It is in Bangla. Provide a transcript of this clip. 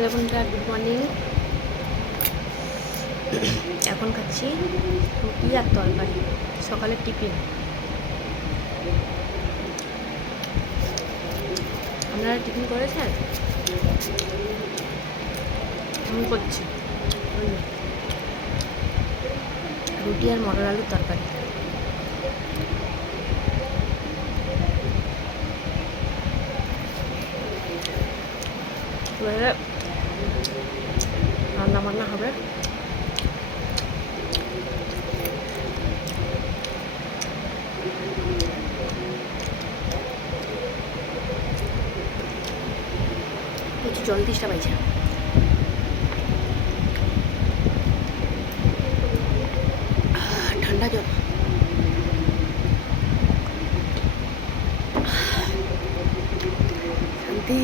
হ্যালো বন্ধুরা গুড মর্নিং। এখন খাচ্ছি রুটি আর তরকারি সকালের টিফিন। আপনারা টিফিন করেছেন? আমি করছি। রুটি আর মটর আলুর তরকারি। এবারে রান্না বান্না হবে। একটু জল দিসটা পাইছে। ঠান্ডা জল। শান্তি।